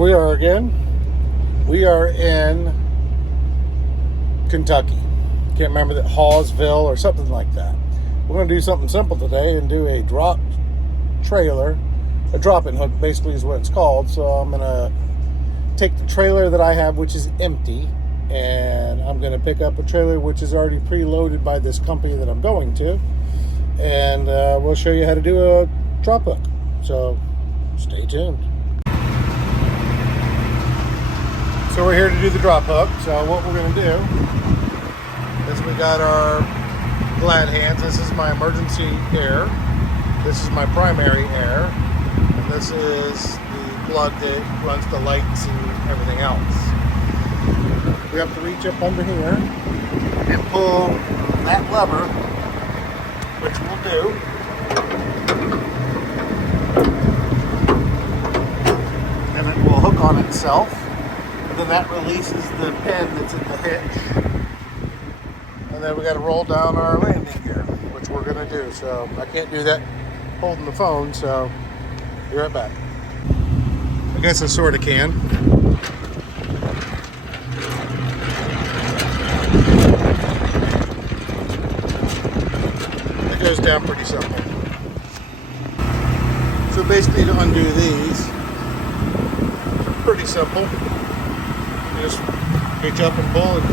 Here we are again. We are in Kentucky. Can't remember that, Hawesville or something like that. We're going to do something simple today and do a drop trailer. A drop-in hook basically is what it's called. So I'm going to take the trailer that I have, which is empty, and I'm going to pick up a trailer which is already preloaded by this company that I'm going to, and we'll show you how to do a drop hook. So stay tuned. So we're here to do the drop hook. So what we're going to do is we got our glad hands. This is my emergency air. This is my primary air. And this is the plug that runs the lights and everything else. We have to reach up under here and pull that lever, which we'll do. And it will hook on itself. And then that releases the pin that's in the hitch. And then we got to roll down our landing gear, which we're going to do. So I can't do that holding the phone, so be right back. I guess I sort of can. It goes down pretty simple. So basically to undo these, pretty simple. You just reach up and pull it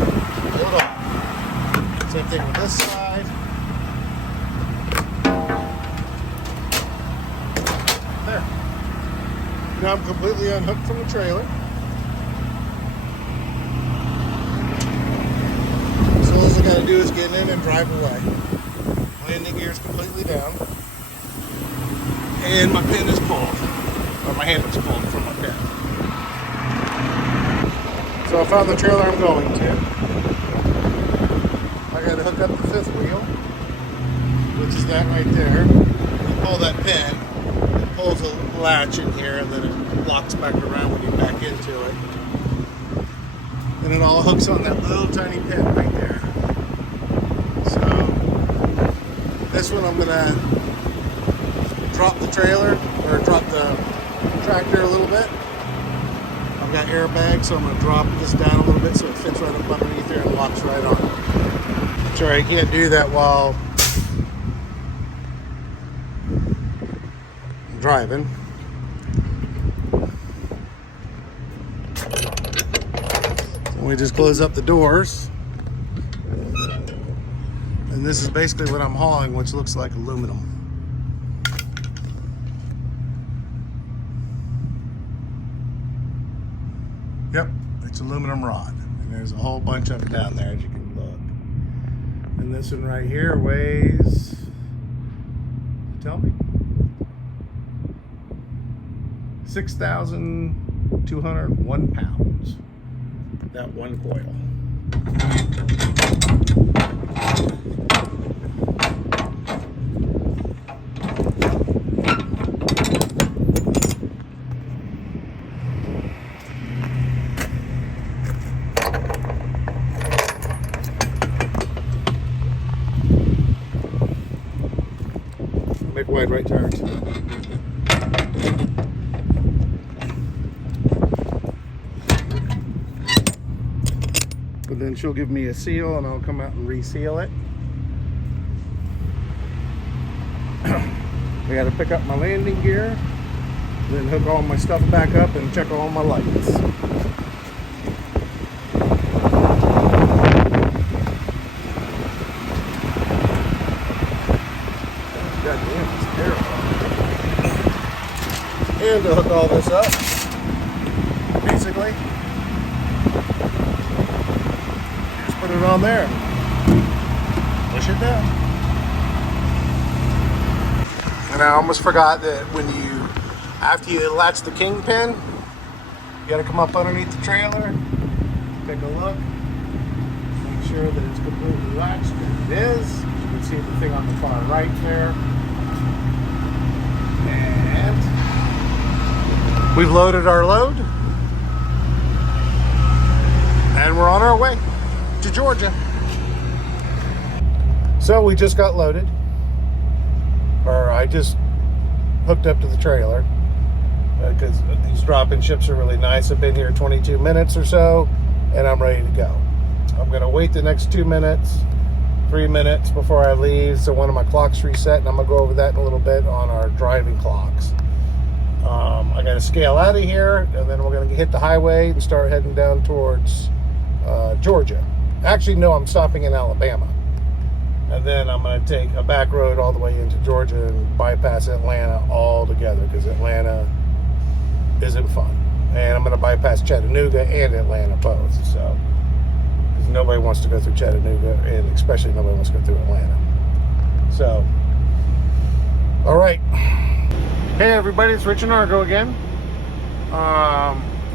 off. Same thing with this side. There. Now I'm completely unhooked from the trailer. So all I gotta do is get in and drive away. Landing gear is completely down. And my pin is pulled. Or my handle is pulled from my pin. So I found the trailer I'm going to. I got to hook up the fifth wheel, which is that right there. You pull that pin, it pulls a latch in here, and then it locks back around when you back into it. And it all hooks on that little tiny pin right there. So this one I'm going to drop the trailer, or drop the tractor a little bit. I've got airbags, so I'm going to drop this down a little bit so it fits right up underneath there and locks right on. Sorry, I can't do that while I'm driving. So we just close up the doors. And this is basically what I'm hauling, which looks like aluminum. Yep, it's aluminum rod. And there's a whole bunch of it down there, as you can look. And this one right here weighs, tell me, 6,201 pounds. That one coil. Make wide right turns. But then she'll give me a seal and I'll come out and reseal it. I gotta pick up my landing gear, then hook all my stuff back up and check all my lights. And to hook all this up, basically, just put it on there, push it down. And I almost forgot that after you latch the kingpin, you gotta come up underneath the trailer, take a look, make sure that it's completely latched, and it is. You can see the thing on the far right there. We've loaded our load, and we're on our way to Georgia. So we just got loaded, or I just hooked up to the trailer. because these drop-in ships are really nice. I've been here 22 minutes or so, and I'm ready to go. I'm going to wait the next 2 minutes, 3 minutes before I leave, so one of my clocks reset, and I'm going to go over that in a little bit on our driving clocks. I got to scale out of here, and then we're going to hit the highway and start heading down towards Georgia. Actually, no, I'm stopping in Alabama. And then I'm going to take a back road all the way into Georgia and bypass Atlanta altogether, because Atlanta isn't fun. And I'm going to bypass Chattanooga and Atlanta both. So, because nobody wants to go through Chattanooga, and especially nobody wants to go through Atlanta. So, all right. Hey everybody, it's Rich and Argo again.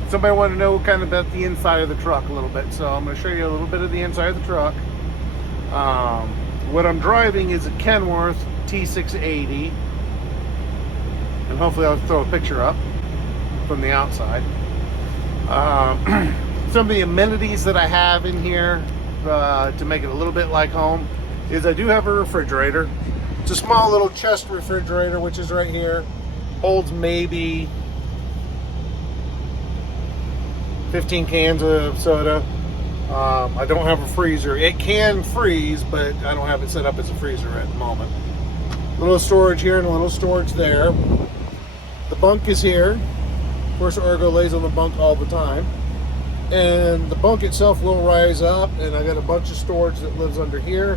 Somebody wanted to know kind of about the inside of the truck a little bit, so I'm going to show you a little bit of the inside of the truck. What I'm driving is a Kenworth T680, and hopefully I'll throw a picture up from the outside. Some of the amenities that I have in here to make it a little bit like home is I do have a refrigerator. It's a small little chest refrigerator, which is right here. Holds maybe 15 cans of soda. I don't have a freezer. It can freeze, but I don't have it set up as a freezer at the moment. A little storage here and a little storage there. The bunk is here. Of course, Argo lays on the bunk all the time. And the bunk itself will rise up, and I got a bunch of storage that lives under here,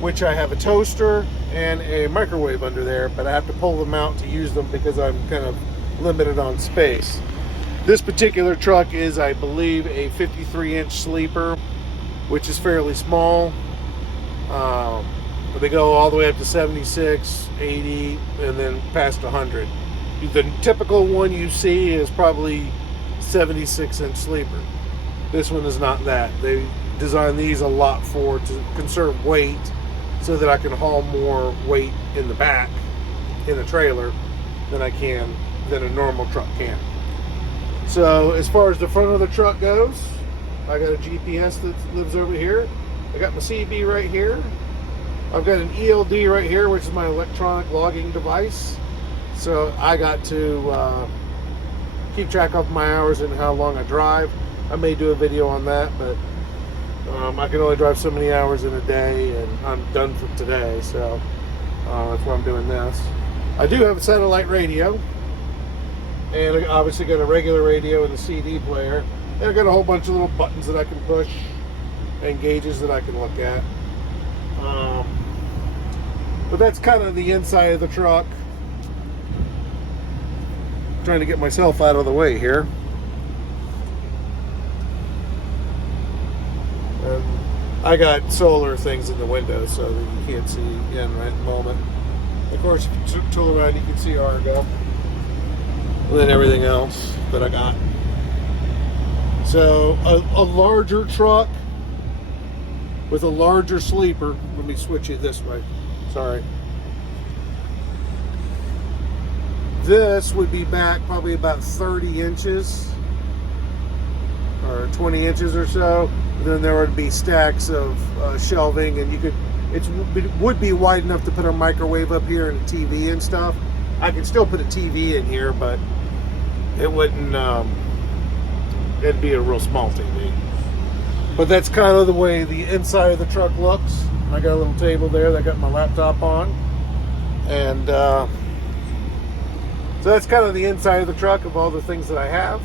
which I have a toaster and a microwave under there, but I have to pull them out to use them because I'm kind of limited on space. This particular truck is, I believe, a 53-inch sleeper, which is fairly small. But they go all the way up to 76, 80, and then past 100. The typical one you see is probably 76-inch sleeper. This one is not that. They designed these a lot to conserve weight, so that I can haul more weight in the back in a trailer than a normal truck can. So as far as the front of the truck goes, I got a GPS that lives over here. I got my CB right here. I've got an ELD right here, which is my electronic logging device. So I got to keep track of my hours and how long I drive. I may do a video on that, but I can only drive so many hours in a day, and I'm done for today, so that's why I'm doing this. I do have a satellite radio, and I obviously got a regular radio and a CD player, and I got a whole bunch of little buttons that I can push and gauges that I can look at. But that's kind of the inside of the truck. I'm trying to get myself out of the way here. I got solar things in the window so that you can't see in right at the moment. Of course, if you tool around, you can see Argo. And then everything else that I got. So, a larger truck with a larger sleeper. Let me switch it this way. Sorry. This would be back probably about 30 inches. Or 20 inches or so. Then there would be stacks of shelving, and it would be wide enough to put a microwave up here and a TV and stuff. I could still put a TV in here, but it wouldn't. It'd be a real small TV. But that's kind of the way the inside of the truck looks. I got a little table there that I got my laptop on, and so that's kind of the inside of the truck of all the things that I have.